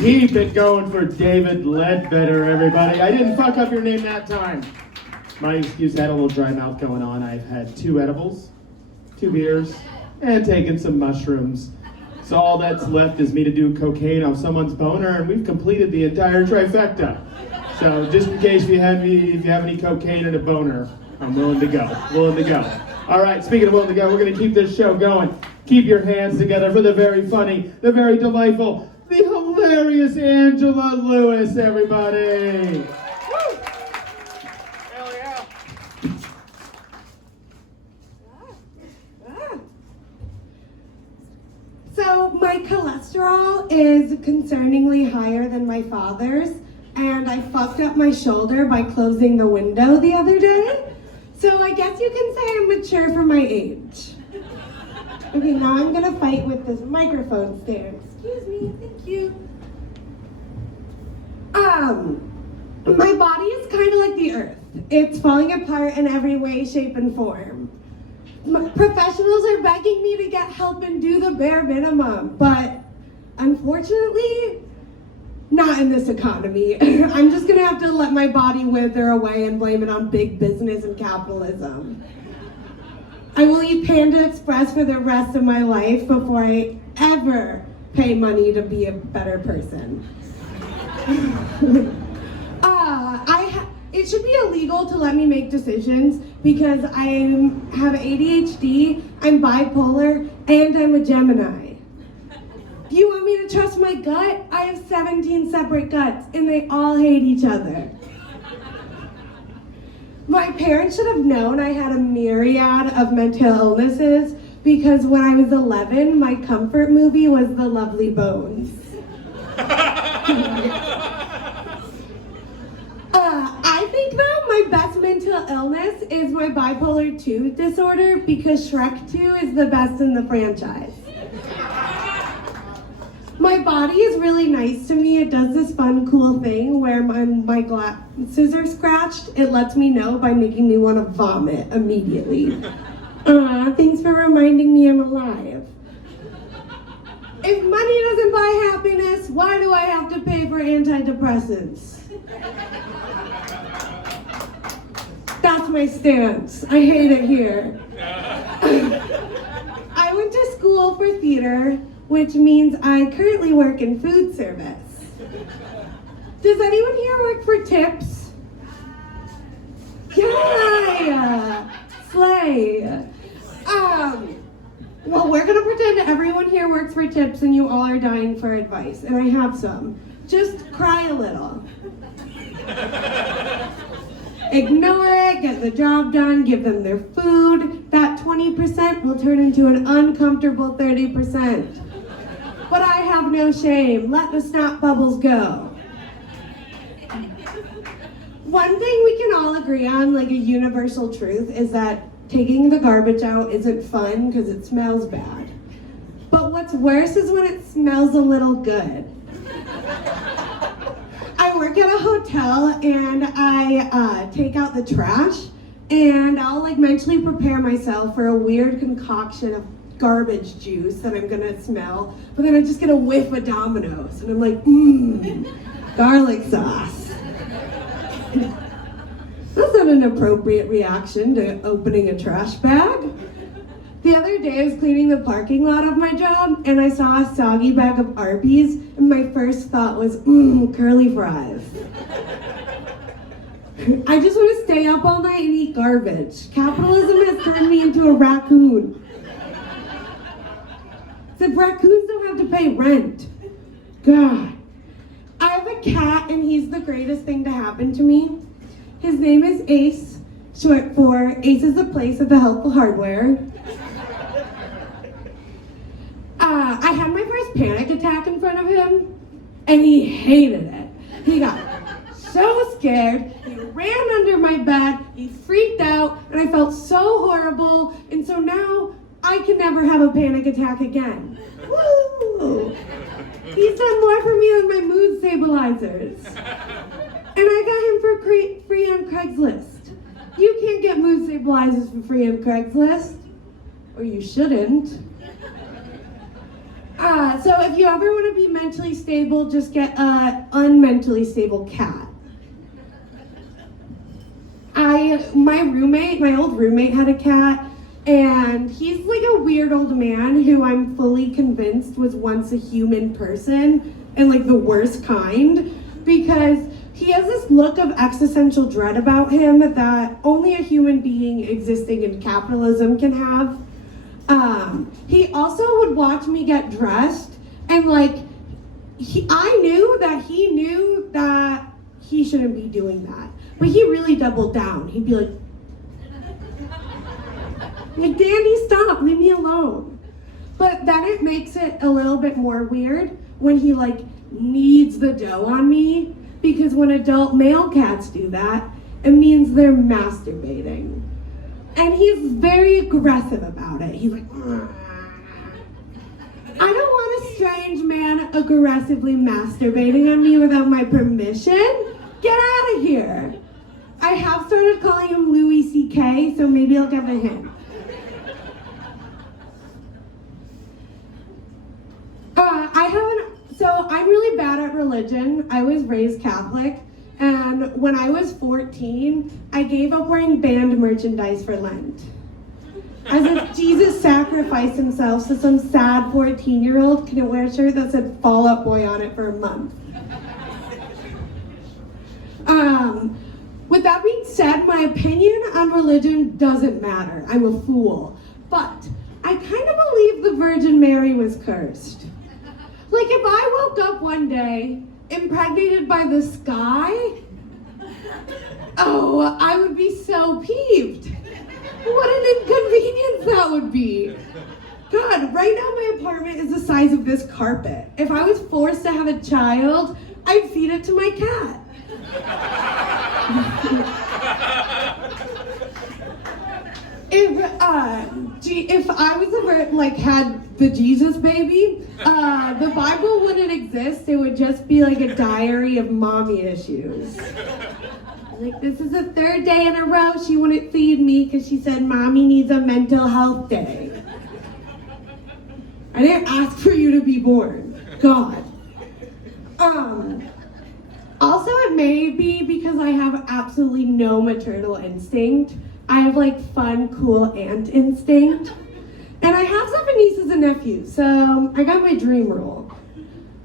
Keep it going for David Ledbetter, everybody. I didn't fuck up your name that time. My excuse had a little dry mouth going on. I've had 2 edibles, 2 beers, and taken some mushrooms. So all that's left is me to do cocaine off someone's boner, and we've completed the entire trifecta. So just in case if you have any cocaine and a boner, I'm willing to go. All right, speaking of willing to go, we're going to keep this show going. Keep your hands together for the very funny, the very delightful, the hilarious Angela Lewis, everybody. Woo! Hell yeah. So my cholesterol is concerningly higher than my father's, and I fucked up my shoulder by closing the window the other day. So I guess you can say I'm mature for my age. Okay, now I'm gonna fight with this microphone stand. Excuse me, thank you. My body is kind of like the earth. It's falling apart in every way, shape, and form. Professionals are begging me to get help and do the bare minimum, but unfortunately, not in this economy. I'm just gonna have to let my body wither away and blame it on big business and capitalism. I will eat Panda Express for the rest of my life before I ever pay money to be a better person. It should be illegal to let me make decisions because I have ADHD, I'm bipolar, and I'm a Gemini. You want me to trust my gut? I have 17 separate guts, and they all hate each other. My parents should have known I had a myriad of mental illnesses because when I was 11, my comfort movie was The Lovely Bones. I think though my best mental illness is my bipolar 2 disorder because Shrek 2 is the best in the franchise. My body is really nice to me. It does this fun, cool thing where my glasses are scratched. It lets me know by making me want to vomit immediately. Thanks for reminding me I'm alive. If money doesn't buy happiness, why do I have to pay for antidepressants? That's my stance. I hate it here. I went to school for theater, which means I currently work in food service. Does anyone here work for tips? Yeah! Slay! Well, we're gonna pretend everyone here works for tips and you all are dying for advice, and I have some. Just cry a little. Ignore it, get the job done, give them their food. That 20% will turn into an uncomfortable 30%. But I have no shame. Let the snot bubbles go. One thing we can all agree on, like a universal truth, is that taking the garbage out isn't fun because it smells bad. But what's worse is when it smells a little good. I work at a hotel and I take out the trash and I'll like mentally prepare myself for a weird concoction of garbage juice that I'm gonna smell, but then I just get a whiff of Domino's and I'm like, garlic sauce. That's not an appropriate reaction to opening a trash bag. The other day I was cleaning the parking lot of my job and I saw a soggy bag of Arby's and my first thought was, curly fries. I just want to stay up all night and eat garbage. Capitalism has turned me into a raccoon. Except raccoons don't have to pay rent. God. I have a cat and he's the greatest thing to happen to me. His name is Ace, short for Ace is a Place at the Helpful Hardware. I had my first panic attack in front of him, and he hated it. He got so scared, he ran under my bed, he freaked out, and I felt so horrible, and so now I can never have a panic attack again. Woo! He's done more for me than my mood stabilizers. And I got him for free on Craigslist. You can't get mood stabilizers for free on Craigslist. Or you shouldn't. So if you ever want to be mentally stable, just get a unmentally stable cat. My old roommate had a cat, and he's like a weird old man who I'm fully convinced was once a human person, and like the worst kind, because he has this look of existential dread about him that only a human being existing in capitalism can have. He also would watch me get dressed, and like, I knew that he shouldn't be doing that, but he really doubled down. He'd be like, Dandy, stop, leave me alone. But then it makes it a little bit more weird when he like kneads the dough on me, because when adult male cats do that, it means they're masturbating. And he's very aggressive about it. He's like, "Ugh. I don't want a strange man aggressively masturbating on me without my permission. Get out of here." I have started calling him Louis C.K., so maybe I'll give a hint. So I'm really bad at religion. I was raised Catholic, and when I was 14, I gave up wearing band merchandise for Lent. As if Jesus sacrificed himself so some sad 14-year-old couldn't wear a shirt that said Fall Out Boy on it for a month. With that being said, my opinion on religion doesn't matter. I'm a fool. But I kind of believe the Virgin Mary was cursed. Like, if I woke up one day impregnated by the sky, oh, I would be so peeved. What an inconvenience that would be. God, right now my apartment is the size of this carpet. If I was forced to have a child, I'd feed it to my cat. If I was had the Jesus baby, the Bible wouldn't exist. It would just be like a diary of mommy issues. Like, this is the third day in a row she wouldn't feed me because she said mommy needs a mental health day. I didn't ask for you to be born. God. Also, it may be because I have absolutely no maternal instinct. I have like fun, cool aunt instinct. And I have 7 nieces and nephews, so I got my dream role.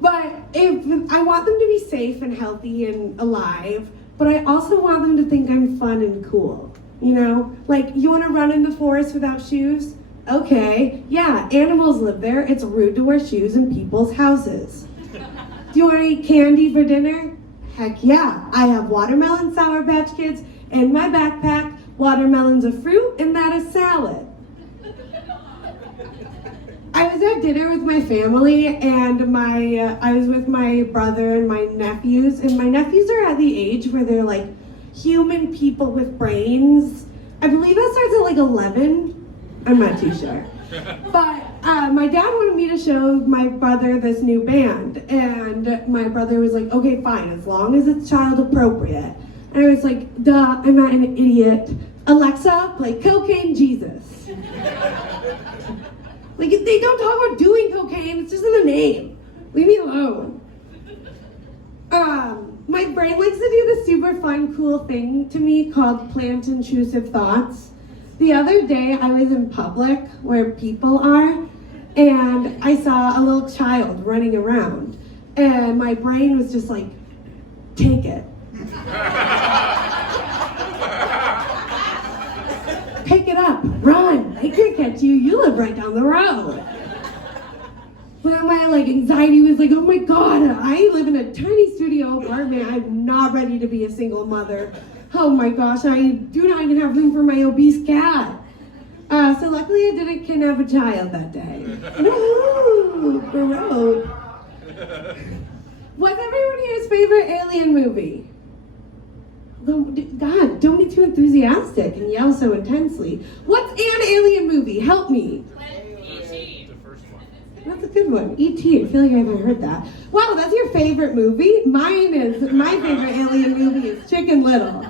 But if I want them to be safe and healthy and alive, but I also want them to think I'm fun and cool. You know? Like, you want to run in the forest without shoes? Okay, yeah, animals live there. It's rude to wear shoes in people's houses. Do you want to eat candy for dinner? Heck yeah, I have watermelon Sour Patch Kids in my backpack. Watermelon's a fruit and that is salad. I was at dinner with my family, and I was with my brother and my nephews are at the age where they're like human people with brains. I believe that starts at like 11. I'm not too sure. But my dad wanted me to show my brother this new band, and my brother was like, okay, fine, as long as it's child appropriate. And I was like, duh, I'm not an idiot. Alexa, play Cocaine Jesus. Like, they don't talk about doing cocaine, it's just in the name. Leave me alone. My brain likes to do this super fun, cool thing to me called plant intrusive thoughts. The other day, I was in public where people are, and I saw a little child running around, and my brain was just like, take it. Pick it up, run, they can't catch you, you live right down the road. But then my anxiety was like, oh my God, I live in a tiny studio apartment, I'm not ready to be a single mother. Oh my gosh, I do not even have room for my obese cat. So luckily I didn't kidnap a child that day. No, gross. What's everyone here's favorite alien movie? God, don't be too enthusiastic and yell so intensely. What's an alien movie? Help me. E.T. The first one. That's a good one. E.T. I feel like I haven't heard that. Wow, that's your favorite movie? My favorite alien movie is Chicken Little.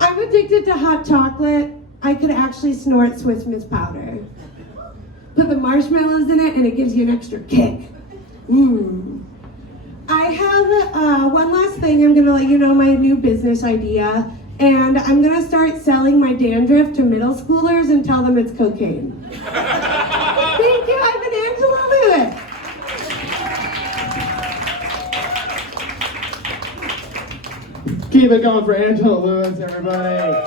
I'm addicted to hot chocolate. I could actually snort Swiss Miss powder. Put the marshmallows in it and it gives you an extra kick. I have one last thing. I'm gonna let you know my new business idea. And I'm gonna start selling my dandruff to middle schoolers and tell them it's cocaine. Thank you, I've been Angela Lewis. Keep it going for Angela Lewis, everybody.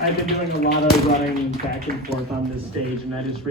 I've been doing a lot of running back and forth on this stage, and I just